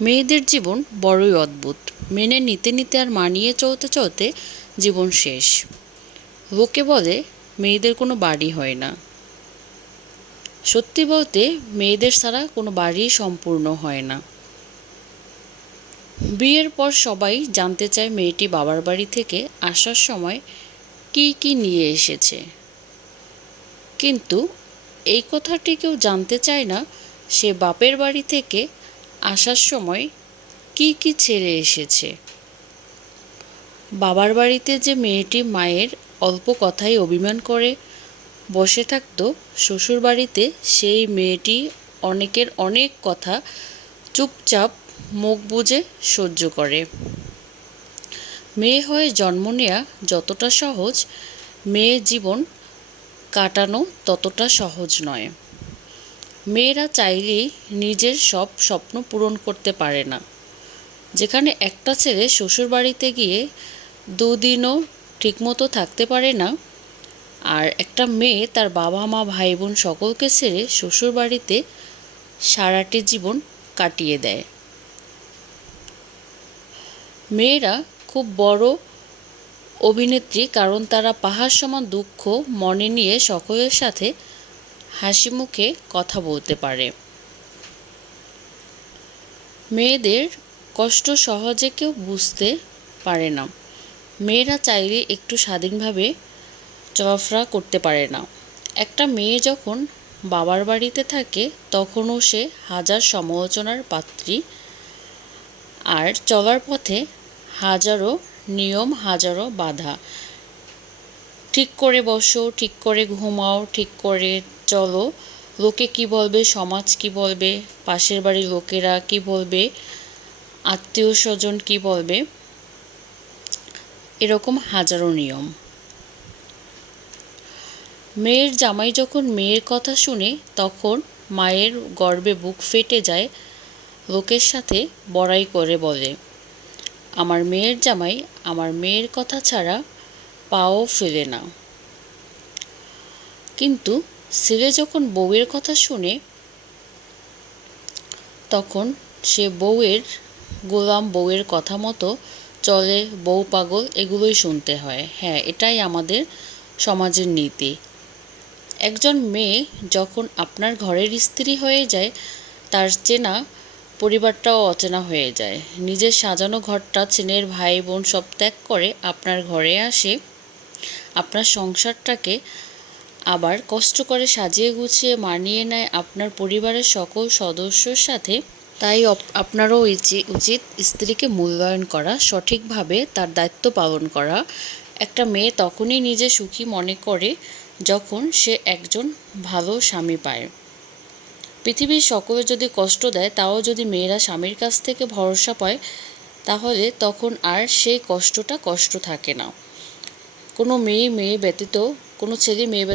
মেয়েদের জীবন বড়ই অদ্ভুত। মেনে নিতে নিতে আর মানিয়ে চলতে চলতে জীবন শেষ। লোকে বলে, মেয়েদের কোনো বাড়ি হয় না। সত্যি বলতে, মেয়েদের ছাড়া কোনো বাড়ি সম্পূর্ণ হয় না। বিয়ের পর সবাই জানতে চায় মেয়েটি বাবার বাড়ি থেকে আসার সময় কি কি নিয়ে এসেছে। কিন্তু এই কথাটি কেউ জানতে চায় না, সে বাপের বাড়ি থেকে আসার সময় কি কি ছেড়ে এসেছে? বাবার বাড়িতে যে মেয়েটি মায়ের অল্প কথায় অভিমান করে বসে থাকতো, শ্বশুর বাড়িতে সেই মেয়েটি অনেকের অনেক কথা চুপচাপ মুখ বুজে সহ্য করে। মেয়ে হয়ে জন্ম নেয়া যতটা সহজ মেয়ে জীবন কাটানো ততটা সহজ নয়। মেয়েরা চাইলেই নিজের সব স্বপ্ন পূরণ করতে পারে না। যেখানে একটা ছেলে শ্বশুর বাড়িতে গিয়ে দুদিনও ঠিকমতো থাকতে পারে না, আর একটা মেয়ে তার বাবা মা ভাই বোন সকলকে ছেড়ে শ্বশুর বাড়িতে সারাটি জীবন কাটিয়ে দেয়। মেয়েরা খুব বড় অভিনেত্রী, কারণ তারা পাহাড় সমান দুঃখ, মনে নিয়ে সকলের সাথে হাসি মুখে কথা বলতে পারে। মেয়েদের কষ্ট সহজে কেউ বুঝতে পারে না। মেয়েরা চাইলে একটু স্বাধীনভাবে চলাফেরা করতে পারে না। একটা মেয়ে যখন বাবার বাড়িতে থাকে, তখনও সে হাজার সমালোচনার পাত্রী। আর চলার পথে হাজারো নিয়ম, হাজারো বাধা। ঠিক করে বসো, ঠিক করে ঘুমাও, ঠিক করে চলো। লোকে কি বলবে? সমাজ কি বলবে? পাশের বাড়ির লোকেরা কি বলবে? আত্মীয় স্বজন কি বলবে? এরকম হাজারো নিয়ম। মেয়ের জামাই যখন মেয়ের কথা শুনে, তখন মায়ের গর্বে বুক ফেটে যায়, লোকের সাথে বড়াই করে বলে, আমার মেয়ের জামাই আমার মেয়ের কথা ছাড়া পাও ফেলে না। কিন্তু ছেলে যখন বউয়ের কথা শুনে, তখন সে বউয়ের, গোলাম বউয়ের কথা মতো চলে, বউ পাগল, এগুলোই শুনতে হয়। হ্যাঁ এটাই আমাদের সমাজের নীতি। একজন মেয়ে যখন আপনার ঘরের স্ত্রী হয়ে যায়, তার চেনা পরিবারটাও অচেনা হয়ে যায়। নিজের সাজানো ঘরটা চেনের ভাই বোন সব ত্যাগ করে আপনার ঘরে আসে আপনার সংসারটাকে আবার কষ্ট করে সাজিয়ে গুছিয়ে মানিয়ে নেয় আপনার পরিবারের সকল সদস্যর সাথে। তাই আপনারও উচিত স্ত্রীকে মূল্যায়ন করা, সঠিকভাবে তার দায়িত্ব পালন করা। একটা মেয়ে তখনই নিজে সুখী মনে করে যখন সে একজন ভালো স্বামী পায়। পৃথিবীর সকলে যদি কষ্ট দেয়, তাও যদি মেয়েরা স্বামীর কাছ থেকে ভরসা পায়, তাহলে তখন আর সেই কষ্টটা কষ্ট থাকে না। কোনো মেয়ে মেয়ে ব্যতীত কোনো ছেলে মেয়ে